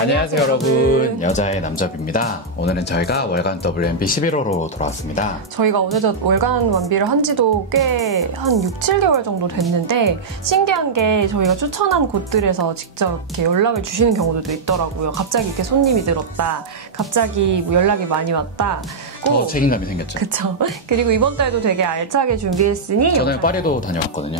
안녕하세요 여러분, 여자의 남자입니다. 오늘은 저희가 월간 WMB 11호로 돌아왔습니다. 저희가 어느덧 월간 완비를 한 지도 꽤 한 6, 7개월 정도 됐는데 신기한 게 저희가 추천한 곳들에서 직접 이렇게 연락을 주시는 경우들도 있더라고요. 갑자기 이렇게 손님이 늘었다, 갑자기 뭐 연락이 많이 왔다. 더 책임감이 생겼죠. 그쵸. 그리고 이번 달도 되게 알차게 준비했으니 저는 파리도 다녀왔거든요.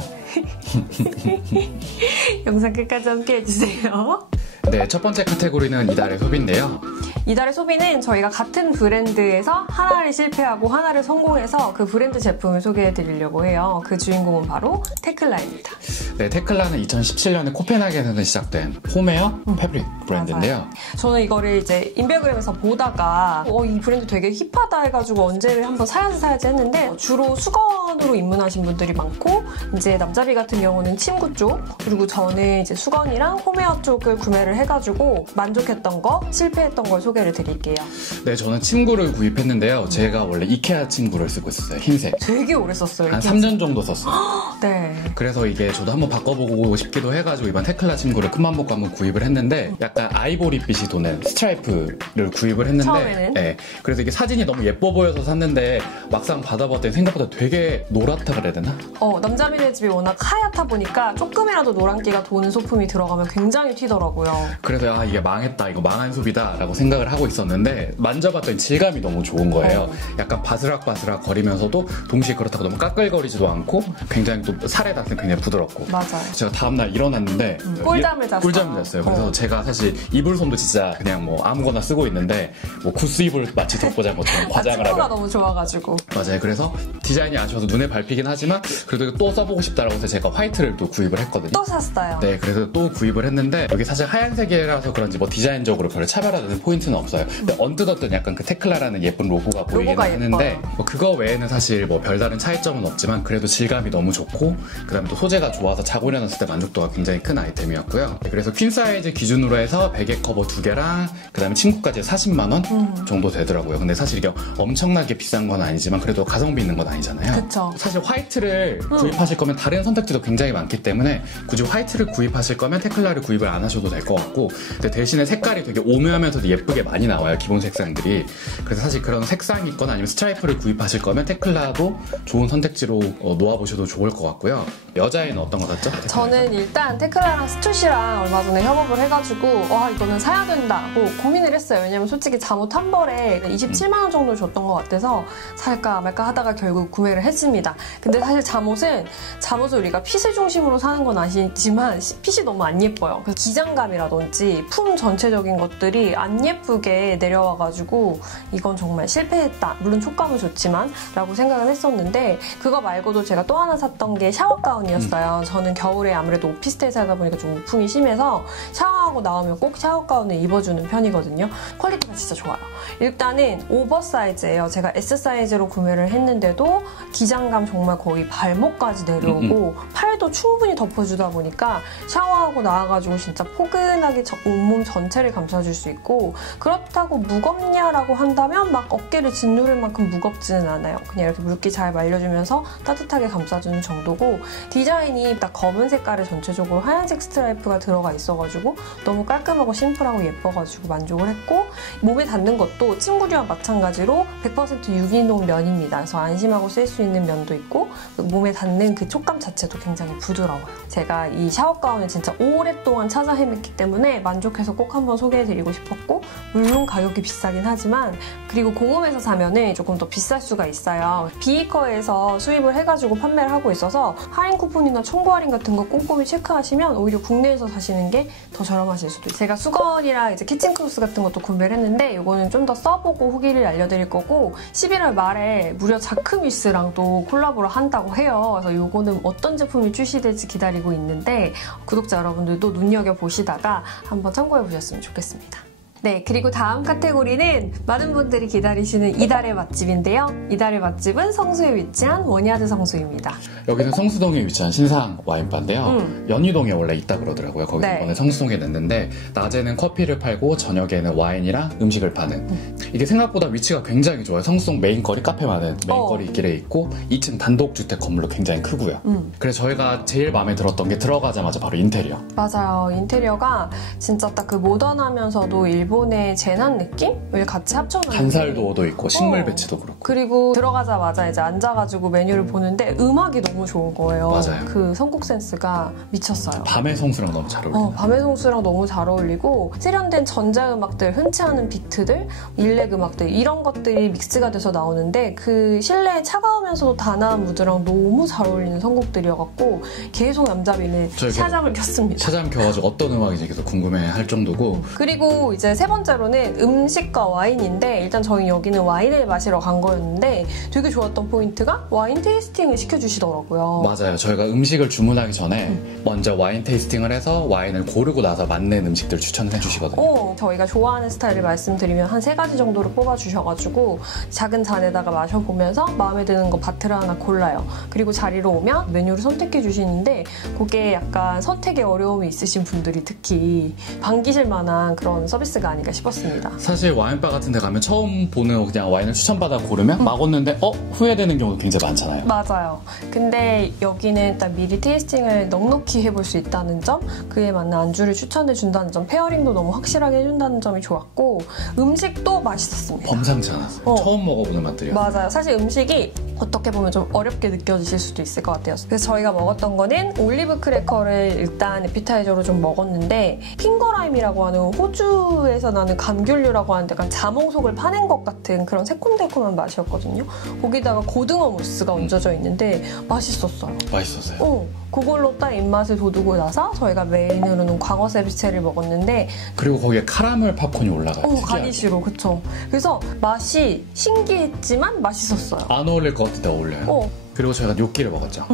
영상 끝까지 함께 해주세요. 네, 첫 번째 카테고리는 이달의 소비인데요. 이달의 소비는 저희가 같은 브랜드에서 하나를 실패하고 하나를 성공해서 그 브랜드 제품을 소개해드리려고 해요. 그 주인공은 바로 테클라입니다. 네, 테클라는 2017년에 코펜하겐에서 시작된 홈웨어 패브릭 브랜드인데요. 맞아요. 저는 이거를 이제 인별그램에서 보다가 이 브랜드 되게 힙하다 해가지고 언제를 한번 사야지 했는데 주로 수건으로 입문하신 분들이 많고 이제 남자비 같은 경우는 침구 쪽, 그리고 저는 이제 수건이랑 홈웨어 쪽을 구매를 해가지고 만족했던 거, 실패했던 걸 소개를 드릴게요. 네, 저는 침구를 구입했는데요. 제가 원래 이케아 침구를 쓰고 있었어요. 흰색. 되게 오래 썼어요. 한 3년 정도 썼어요. 네. 그래서 이게 저도 한번 바꿔보고 싶기도 해가지고 이번 테클라 침구를 큰맘 먹고 한번 구입을 했는데 약간 아이보리빛이 도는 스트라이프를 구입을 했는데 처음에는? 네, 그래서 이게 사진이 너무 예뻐 보여서 샀는데 막상 받아봤더니 생각보다 되게 노랗다 그래야 되나? 남자비네 집이 워낙 하얗다 보니까 조금이라도 노란기가 도는 소품이 들어가면 굉장히 튀더라고요. 그래서 이게 망했다, 이거 망한 소비다 라고 생각을 하고 있었는데 만져봤더니 질감이 너무 좋은 거예요. 약간 바스락바스락 거리면서도 동시에 그렇다고 너무 까끌거리지도 않고 굉장히 또 살에 닿을 때 굉장히 부드럽고. 맞아요. 제가 다음날 일어났는데 꿀잠을 잤어요. 꿀잠을 잤어요. 그래서 제가 사실 이불솜도 진짜 그냥 뭐 아무거나 쓰고 있는데 뭐 구스 이불 마치 덮고 잔 것처럼 과장을 하고. 친구가 너무 좋아가지고. 맞아요. 그래서 디자인이 아쉬워서 눈에 밟히긴 하지만 그래도 또 써보고 싶다라고 해서 제가 화이트를 또 구입을 했거든요. 또 샀어요. 네, 그래서 또 구입을 했는데 여기 사실 하얀색이라서 그런지 뭐 디자인적으로 별로 차별화되는 포인트는 없어요. 근데 언뜻 약간 그 테클라라는 예쁜 로고가 보이긴 하는데 뭐 그거 외에는 사실 뭐 별다른 차이점은 없지만 그래도 질감이 너무 좋고 그다음에 또 소재가 좋아서 자고 일어났을 때 만족도가 굉장히 큰 아이템이었고요. 그래서 퀸 사이즈 기준으로 해서 베개 커버 2개랑 그다음에 침구까지 40만 원 정도 되더라고요. 근데 사실 이게 엄청나게 비싼 건 아니지만 그래도 가성비 있는 건 아니잖아요. 그쵸. 사실 화이트를 구입하실 거면 다른 선택지도 굉장히 많기 때문에 굳이 화이트를 구입하실 거면 테클라를 구입을 안 하셔도 될 것 같고, 근데 대신에 색깔이 되게 오묘하면서도 예쁘게 많이 나와요, 기본 색상들이. 그래서 사실 그런 색상이 있거나 아니면 스트라이프를 구입하실 거면 테클라도 좋은 선택지로 놓아보셔도 좋을 것 같고요. 여자애는 어떤 거 같죠? 저는 일단 테클라랑 스투시랑 얼마 전에 협업을 해가지고 이거는 사야 된다고 고민을 했어요. 왜냐면 솔직히 잠옷 한 벌에 27만 원 정도 줬던 것 같아서 살까 말까 하다가 결국 구매를 했습니다. 근데 사실 잠옷을 우리가 핏을 중심으로 사는 건 아시지만 핏이 너무 안 예뻐요. 그래서 기장감이라든지 품 전체적인 것들이 안 예쁘게 내려와가지고 이건 정말 실패했다. 물론 촉감은 좋지만 라고 생각을 했었는데, 그거 말고도 제가 또 하나 샀던 게 샤워 가운이었어요. 저는 겨울에 아무래도 오피스텔 살다 보니까 좀 우풍이 심해서 샤워하고 나오면 꼭 샤워 가운을 입어주는 편이거든요. 퀄리티가 진짜 좋아요. 일단은 오버사이즈예요. 제가 S사이즈로 구매를 했는데도 기장감 정말 거의 발목까지 내려오고 팔도 충분히 덮어주다 보니까 샤워하고 나와가지고 진짜 포근하게 온몸 전체를 감싸줄 수 있고, 그렇다고 무겁냐라고 한다면 막 어깨를 짓누를 만큼 무겁지는 않아요. 그냥 이렇게 물기 잘 말려주면서 따뜻하게 감싸주는 정도고, 디자인이 딱 검은 색깔에 전체적으로 하얀색 스트라이프가 들어가 있어가지고 너무 깔끔하고 심플하고 예뻐가지고 만족을 했고, 몸에 닿는 것도 침구류와 마찬가지로 100% 유기농 면입니다. 그래서 안심하고 쓸 수 있는 면도 있고 몸에 닿는 그 촉감 자체도 굉장히 부드러워요. 제가 이 샤워 가운을 진짜 오랫동안 찾아 헤맸기 때문에 만족해서 꼭 한번 소개해드리고 싶었고, 물론 가격이 비싸긴 하지만, 그리고 공홈에서 사면은 조금 더 비쌀 수가 있어요. 비이커에서 수입을 해가지고 판매를 하고 있어서 할인 쿠폰이나 청구 할인 같은 거 꼼꼼히 체크하시면 오히려 국내에서 사시는 게 더 저렴하실 수도 있어요. 제가 수건이랑 이제 키친 크로스 같은 것도 구매를 했는데 이거는 좀 더 써보고 후기를 알려드릴 거고, 11월 말에 무려 자크미스랑 또 콜라보를 한다고 해요. 그래서 이거는 어떤 제품이 출시될지 기다리고 있는데 구독자 여러분들도 눈여겨보시다가 한번 참고해 보셨으면 좋겠습니다. 네, 그리고 다음 카테고리는 많은 분들이 기다리시는 이달의 맛집인데요. 이달의 맛집은 성수에 위치한 원야드 성수입니다. 여기는 성수동에 위치한 신상 와인바인데요. 연희동에 원래 있다 그러더라고요. 거기 네. 이번에 성수동에 냈는데 낮에는 커피를 팔고 저녁에는 와인이랑 음식을 파는 이게 생각보다 위치가 굉장히 좋아요. 성수동 메인거리 카페 많은 메인거리 길에 있고 2층 단독주택 건물로 굉장히 크고요. 그래서 저희가 제일 마음에 들었던 게 들어가자마자 바로 인테리어. 맞아요. 인테리어가 진짜 딱 그 모던하면서도 일본의 재난 느낌을 같이 합쳐놓은 간살도어도 있고 식물 배치도 그렇고. 그리고 들어가자마자 이제 앉아가지고 메뉴를 보는데 음악이 너무 좋은 거예요. 맞아요. 그 선곡 센스가 미쳤어요. 밤의 성수랑 너무 잘 어울려요. 밤의 성수랑 너무 잘 어울리고 세련된 전자음악들, 흔치 않은 비트들, 일렉 음악들 이런 것들이 믹스가 돼서 나오는데 그 실내에 차가우면서도 단아한 무드랑 너무 잘 어울리는 선곡들이어갖고 계속 남자비는 샤잠을 켰습니다. 샤잠 켜가지고 어떤 음악인지 계속 궁금해할 정도고. 그리고 이제 세 번째로는 음식과 와인인데 일단 저희 여기는 와인을 마시러 간 거였는데 되게 좋았던 포인트가 와인 테이스팅을 시켜주시더라고요. 맞아요. 저희가 음식을 주문하기 전에 먼저 와인 테이스팅을 해서 와인을 고르고 나서 맞는 음식들 추천을 해주시거든요. 저희가 좋아하는 스타일을 말씀드리면 한 3가지 정도를 뽑아주셔가지고 작은 잔에다가 마셔보면서 마음에 드는 거 바트를 하나 골라요. 그리고 자리로 오면 메뉴를 선택해 주시는데 그게 약간 선택에 어려움이 있으신 분들이 특히 반기실 만한 그런 서비스가 아닌가 싶었습니다. 사실 와인바 같은 데 가면 처음 보는 그냥 와인을 추천받아 고르면 먹었는데 후회되는 경우도 굉장히 많잖아요. 맞아요. 근데 여기는 일단 미리 테이스팅을 넉넉히 해볼 수 있다는 점, 그에 맞는 안주를 추천해 준다는 점, 페어링도 너무 확실하게 해준다는 점이 좋았고 음식도 맛있었습니다. 범상치 않았어요. 처음 먹어보는 맛들이었어요. 맞아요. 사실 음식이 어떻게 보면 좀 어렵게 느껴지실 수도 있을 것 같아요. 그래서 저희가 먹었던 거는 올리브 크래커를 일단 에피타이저로 좀 먹었는데 핑거라임이라고 하는 호주에서 나는 감귤류라고 하는 약간 자몽속을 파낸 것 같은 그런 새콤달콤한 맛이었거든요. 거기다가 고등어 무스가 얹어져 있는데 맛있었어요. 맛있었어요. 그걸로 딱 입맛을 돋우고 나서 저희가 메인으로는 광어 세비체를 먹었는데 그리고 거기에 카라멜 팝콘이 올라가요. 가니쉬로. 그쵸. 그래서 맛이 신기했지만 맛있었어요. 안 어울릴 것 같은데 어울려요. 그리고 저희가 뇨끼를 먹었죠.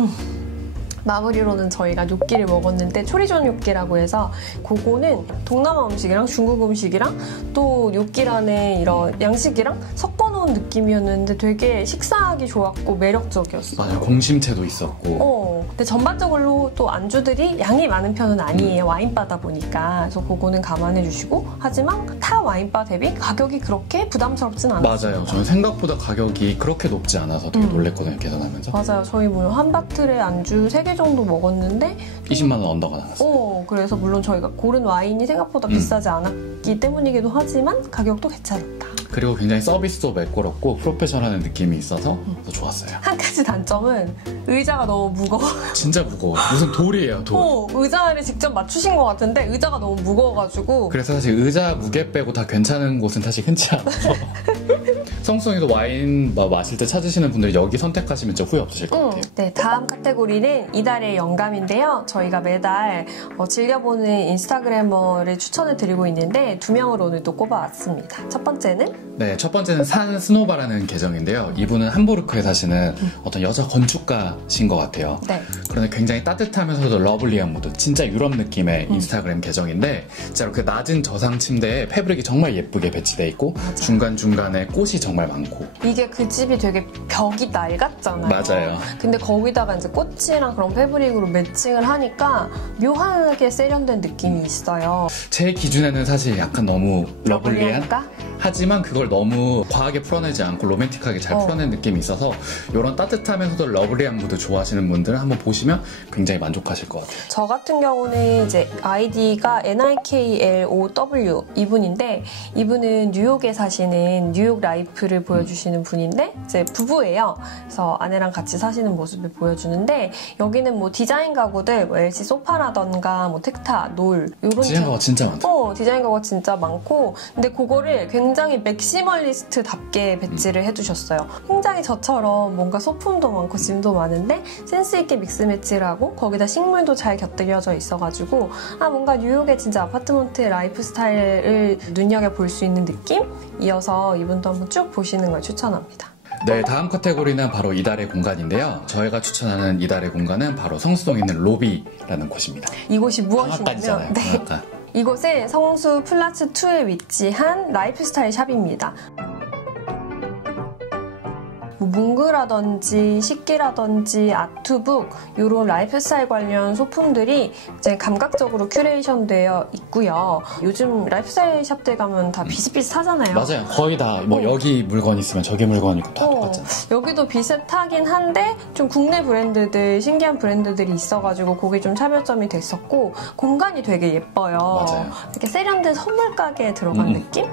마무리로는 저희가 뇨끼를 먹었는데 초리존 뇨끼라고 해서 그거는 동남아 음식이랑 중국 음식이랑 또 뇨끼라는 이런 양식이랑 섞어놓은 느낌이었는데 되게 식사하기 좋았고 매력적이었어요. 맞아요. 공심채도 있었고. 근데 전반적으로 또 안주들이 양이 많은 편은 아니에요. 와인바다 보니까. 그래서 그거는 감안해 주시고 하지만 타 와인바 대비 가격이 그렇게 부담스럽진 않았어요. 맞아요. 저는 생각보다 가격이 그렇게 높지 않아서 되게 놀랬거든요. 계산하면서. 맞아요. 저희 물론 한 바틀에 안주 3개 정도 먹었는데 20만 원 언더가 나갔어요. 그래서 물론 저희가 고른 와인이 생각보다 비싸지 않았기 때문이기도 하지만 가격도 괜찮았다. 그리고 굉장히 서비스도 매끄럽고 프로페셔널한 느낌이 있어서 더 좋았어요. 한 가지 단점은 의자가 너무 무거워. 진짜 무거워. 무슨 돌이에요, 돌. 의자를 직접 맞추신 것 같은데 의자가 너무 무거워가지고. 그래서 사실 의자 무게 빼고 다 괜찮은 곳은 사실 흔치 않아서. 성수동에도 와인 마실 때 찾으시는 분들이 여기 선택하시면 진짜 후회 없으실 것 같아요. 네, 다음 카테고리는 이달의 영감인데요. 저희가 매달 즐겨보는 인스타그래머를 추천을 드리고 있는데 2명을 오늘 또 꼽아왔습니다. 첫 번째는? 네, 첫 번째는 산 스노바라는 계정인데요. 이분은 함부르크에 사시는 어떤 여자 건축가신 것 같아요. 네. 그런데 굉장히 따뜻하면서도 러블리한 무드, 진짜 유럽 느낌의 인스타그램 계정인데 진짜로 그 낮은 저상 침대에 패브릭이 정말 예쁘게 배치돼 있고 중간중간에 꽃이 정말 많고 이게 그 집이 되게 벽이 낡았잖아요. 맞아요. 근데 거기다가 이제 꽃이랑 그런 패브릭으로 매칭을 하니까 묘하게 세련된 느낌이 있어요. 제 기준에는 사실 약간 너무 러블리한? 러블리하니까? 하지만 그걸 너무 과하게 풀어내지 않고 로맨틱하게 잘 풀어낸 느낌이 있어서 이런 따뜻하면서도 러블리한 무드 좋아하시는 분들은 한번 보시면 굉장히 만족하실 것 같아요. 저 같은 경우는 이제 아이디가 NIKLOW 이분인데 이분은 뉴욕에 사시는 뉴욕 라이프를 보여주시는 분인데 이제 부부예요. 그래서 아내랑 같이 사시는 모습을 보여주는데 여기는 뭐 디자인 가구들 뭐 LC 소파라던가 뭐 텍타, 놀 이런 디자인 가구가 진짜 많다. 디자인 가구가 진짜 많고 근데 그거를 굉장히 맥시멀리스트답게 배치를 해주셨어요. 굉장히 저처럼 뭔가 소품도 많고 짐도 많은데 센스있게 믹스 매치를 하고 거기다 식물도 잘 곁들여져 있어가지고 뭔가 뉴욕의 진짜 아파트먼트 라이프 스타일을 눈여겨볼 수 있는 느낌이어서 이분도 한번 쭉 보시는 걸 추천합니다. 네, 다음 카테고리는 바로 이달의 공간인데요. 저희가 추천하는 이달의 공간은 바로 성수동에 있는 로비라는 곳입니다. 이곳이 무엇이냐면 방앗간이잖아요. 방앗간. 이곳은 성수 플라츠 2에 위치한 라이프스타일 샵입니다. 뭐 문구라든지 식기라든지 아트북 이런 라이프스타일 관련 소품들이 이제 감각적으로 큐레이션 되어 있고요. 요즘 라이프스타일 샵들 가면 다 비슷비슷하잖아요. 맞아요. 거의 다 뭐 여기 물건 있으면 저기 물건 있고 다 똑같잖아요. 여기도 비슷하긴 한데 좀 국내 브랜드들, 신기한 브랜드들이 있어가지고 그게 좀 차별점이 됐었고 공간이 되게 예뻐요. 맞아요. 이렇게 세련된 선물 가게에 들어간 느낌?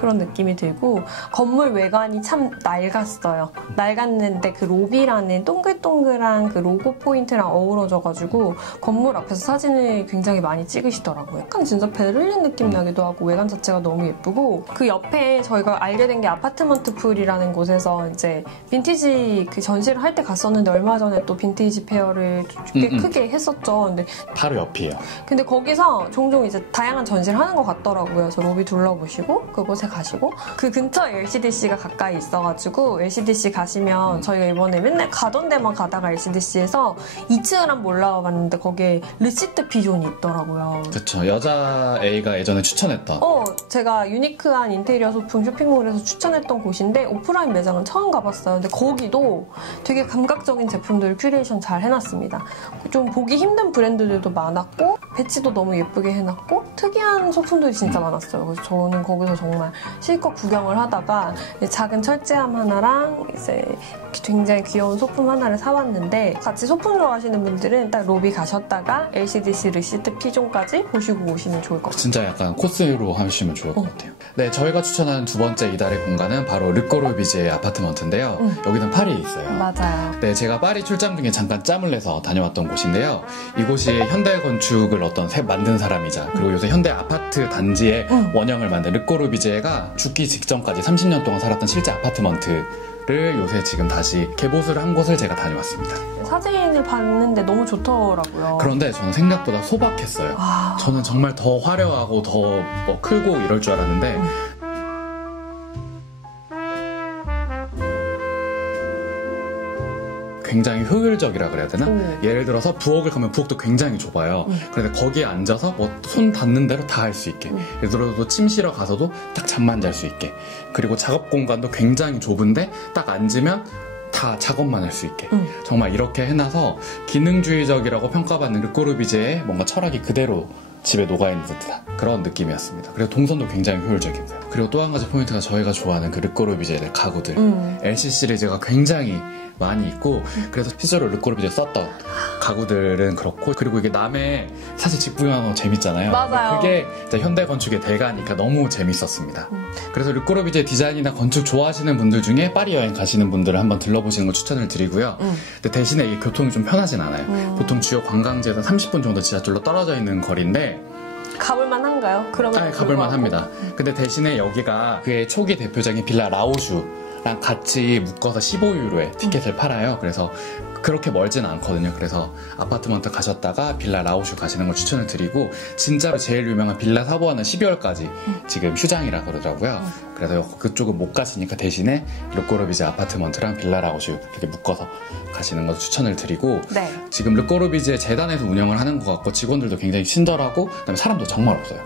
그런 느낌이 들고 건물 외관이 참 낡았어요. 낡았는데 그 로비라는 동글동글한 그 로고 포인트랑 어우러져가지고 건물 앞에서 사진을 굉장히 많이 찍으시더라고요. 약간 진짜 베를린 느낌 나기도 하고 외관 자체가 너무 예쁘고 그 옆에 저희가 알게 된 게 아파트먼트 풀이라는 곳에서 이제 빈티지 그 전시를 할 때 갔었는데 얼마 전에 또 빈티지 페어를 꽤 크게 했었죠. 근데 바로 옆이에요. 근데 거기서 종종 이제 다양한 전시를 하는 것 같더라고요. 그래서 로비 둘러보시고 그곳에 가시고 그 근처에 LCDC가 가까이 있어가지고 LCDC 가시면 저희가 이번에 맨날 가던 데만 가다가 LCDC에서 2층을 한번 올라와 봤는데 거기에 르시트 피존이 있더라고요. 그쵸. 여자 A가 예전에 추천했던 제가 유니크한 인테리어 소품 쇼핑몰에서 추천했던 곳인데 오프라인 매장은 처음 가봤어요. 근데 거기도 되게 감각적인 제품들을 큐레이션 잘 해놨습니다. 좀 보기 힘든 브랜드들도 많았고 배치도 너무 예쁘게 해놨고 특이한 소품들이 진짜 많았어요. 그래서 저는 거기서 정말 실컷 구경을 하다가 작은 철제함 하나랑 이제 굉장히 귀여운 소품 하나를 사왔는데 같이 소품 좋아하시는 분들은 딱 로비 가셨다가 LCDC 르시트 피존까지 보시고 오시면 좋을 것 같아요. 진짜 약간 코스로 하시면 좋을 것 같아요. 네, 저희가 추천하는 두 번째 이달의 공간은 바로 르꼬르비제의 아파트먼트인데요. 여기는 파리에 있어요. 맞아요. 네, 제가 파리 출장 중에 잠깐 짬을 내서 다녀왔던 곳인데요. 이곳이 현대 건축을 어떤 만든 사람이자 그리고 요새 현대 아파트 단지의 원형을 만든 르꼬르비제가 죽기 직전까지 30년 동안 살았던 실제 아파트먼트를 요새 지금 다시 개보수를 한 곳을 제가 다녀왔습니다. 사진을 봤는데 너무 좋더라고요. 그런데 저는 생각보다 소박했어요. 저는 정말 더 화려하고 더 뭐 크고 이럴 줄 알았는데 굉장히 효율적이라 그래야 되나? 예를 들어서 부엌을 가면 부엌도 굉장히 좁아요. 그런데 거기에 앉아서 뭐 손 닿는 대로 다 할 수 있게. 예를 들어서 침 쉬러 가서도 딱 잠만 잘 수 있게. 그리고 작업 공간도 굉장히 좁은데 딱 앉으면 다 작업만 할 수 있게. 정말 이렇게 해놔서 기능주의적이라고 평가받는 르꼬르비제의 뭔가 철학이 그대로 집에 녹아있는 듯한 그런 느낌이었습니다. 그리고 동선도 굉장히 효율적이고요. 그리고 또 한 가지 포인트가 저희가 좋아하는 그 르꼬르비제의 가구들. LC 시리즈가 굉장히 많이 있고 그래서 실제로 르꼬르비제 썼던 가구들은 그렇고 그리고 이게 남해 사실 집 구경하는 거 재밌잖아요. 맞아요. 그게 진짜 현대 건축의 대가니까 너무 재밌었습니다. 그래서 르꼬르비제 디자인이나 건축 좋아하시는 분들 중에 파리 여행 가시는 분들은 한번 들러보시는 걸 추천을 드리고요. 근데 대신에 이게 교통이 좀 편하진 않아요. 보통 주요 관광지에서 30분 정도 지하철로 떨어져 있는 거리인데 가볼만 한가요? 그러면 가볼만 합니다. 근데 대신에 여기가 그의 초기 대표적인 빌라 라오슈랑 같이 묶어서 15유로에 티켓을 팔아요. 그래서 그렇게 멀진 않거든요. 그래서 아파트먼트 가셨다가 빌라 라오슈 가시는 걸 추천을 드리고 진짜로 제일 유명한 빌라 사보아는 12월까지 지금 휴장이라 그러더라고요. 그래서 그쪽은 못 가시니까 대신에 르꼬르비제 아파트먼트랑 빌라 라오슈 이렇게 묶어서 가시는 걸 추천을 드리고 네. 지금 르꼬르비제 재단에서 운영을 하는 것 같고 직원들도 굉장히 친절하고 그다음에 사람도 정말 없어요.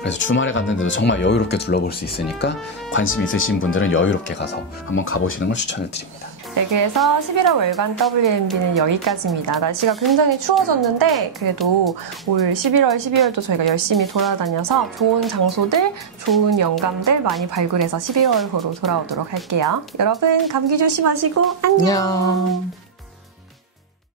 그래서 주말에 갔는데도 정말 여유롭게 둘러볼 수 있으니까 관심 있으신 분들은 여유롭게 가서 한번 가보시는 걸 추천을 드립니다. 네, 그래서 11월 월간 WMB는 여기까지입니다. 날씨가 굉장히 추워졌는데 그래도 올 11월, 12월도 저희가 열심히 돌아다녀서 좋은 장소들, 좋은 영감들 많이 발굴해서 12월호로 돌아오도록 할게요. 여러분 감기 조심하시고 안녕.